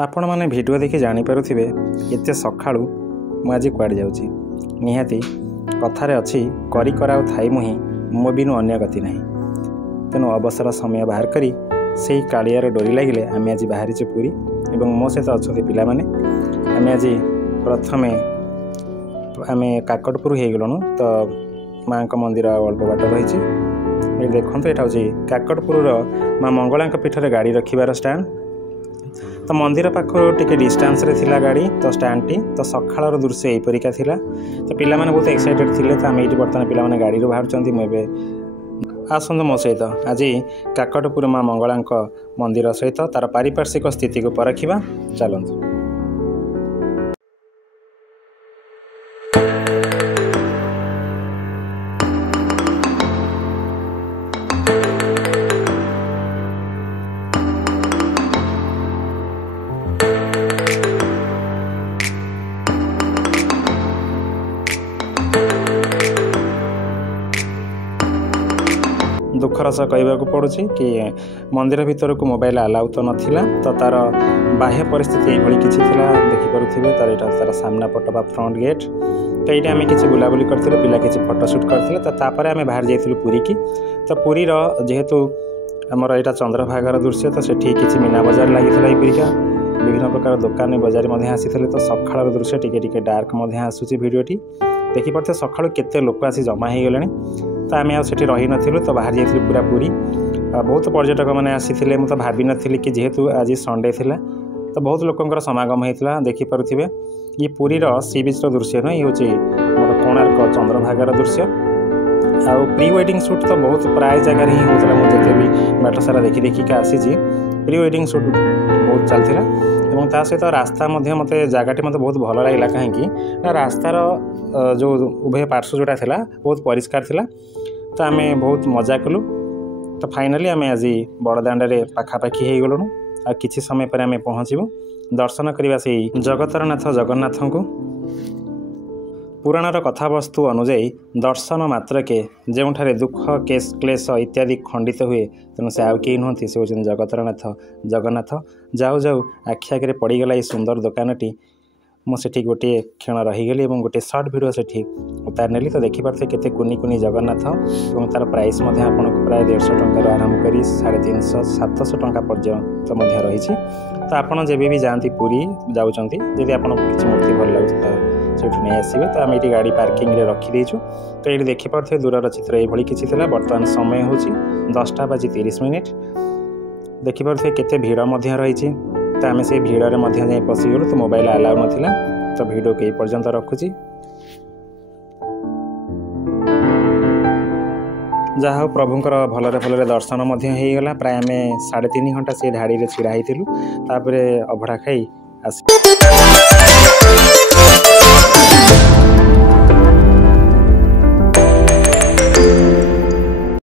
आपण मैंने भिडियो देखि जानीपे एत सका मुझे कड़े जाऊँगी निहाती कथार अच्छी करी कराऊ थाई मुही मो बिनु अन्य गति ना तेणु अवसर समय बाहर करी से कालियार डोरी लगे आम आज बाहरी पुरी और मो सहित अच्छा पाने आम आज प्रथम आम काकटपुर हो गलुँ तो माँ मंदिर अल्प बाट रही देखो यहाँ हूँ काकटपुर माँ मंगला पीठर गाड़ी रखिबार स्टैंड तो मंदिर पाखर टिके डिस्टेंस रे थिला गाड़ी तो स्टैंड टी तो सकाळर दृश्य एपरिका थिला तो पिला माने बहुत एक्साइटेड थिले तो आम ये बर्तमान पिला माने गाड़ी बाहर मुझे आसतु मो सहित आज काकटपुर माँ मंगला मंदिर सहित तार पारिपार्श्विक स्थिति को परखिबा चलतु। दुखर सह कहवाक पड़ू कि मंदिर भीतर को मोबाइल अलाउ तो नाला तो तार बाह्य परिस्थिति ये किसी देखिपे तार यहाँ तार सामना पट बा फ्रंट गेट तो ये आम किसी बुलाबुली करते पिला किसी फोटोशूट करते तो तापर आम बाहर जाइलु पुरी की तो पुरी जेहेतु आमर यहाँ चंद्रभागार दृश्य तो सेठी किसी मीना बजार लगी परिका विभिन्न प्रकार दुकान बजार आसी तो सकाळ दृश्य टिके डार्क आसूसी भिडटी देखिपे सकाळु केते लोक आसी जमा हो गले तो आम आठी रही नथिलु तो बाहर जाइलु पूरा पूरी बहुत पर्यटक मैंने आसी मुझे भावी नी कि जेहेतु आज संडे थिला तो बहुत लोकंर समागम होता देखिपे ये पुरीर सी बीच दृश्य न ये मोर कोणार्क चंद्रभागार दृश्य आ प्री वेडिंग शूट तो बहुत प्राय जगार ही होता मुझे भी बाट सारा देखी देखिका आसी प्री वेडिंग शूट बहुत चलता और ता सहित रास्ता मत जगह मत बहुत भल लगे कहीं रास्तार जो उभय पार्श्व जोटा था बहुत परिष्कार थिला तो आम बहुत मजा कलु तो फाइनाली आम आज बड़दाण्डे पाखापाखि हो गलुँ आ किछि समय पर आम पहुँचबू दर्शन करने से जगतरनाथ जगन्नाथ को पुराणर कथावस्तु अनुजाई दर्शन मात्रके जोठारे दुख केस क्लेश इत्यादि खंडित हुए तेणु से आउ कई नुहति से होती जगतरनाथ जगन्नाथ जाऊ जाऊ आखि आगे पड़गला ये सुंदर दुकानटी मुझे गोटे क्षण रहीगली और गोटे सर्ट भिडियो से उतार नेली तो देखिपे केते कुनी कुनी जगन्नाथ और तार प्राइस आपको प्राय 150 टंकार आरंभ कर 350 700 टंका पर्यंत रही तो आपड़ जब भी जाती पुरी जाऊँगी जदि आप किसी मूर्ति भल लगे तो नहीं आसवे तो आम ये गाड़ी पार्किंग रे रखीदेचु तो ये देखिपे दूरर चित्र ये किसी बर्तमान समय हूँ 10:30 देखिपे केते भीड़ रही तो आम से भिड़ में पशिगलु तो मोबाइल अलाउ नाला तो भिडियो के पर्यंत रखुची जहाँ प्रभुंर भलरे भलरे दर्शन होगला प्राय आम 3.5 घंटा से धाड़ी रे छिड़ा होइतिलु तापरे अभड़ा खाई आस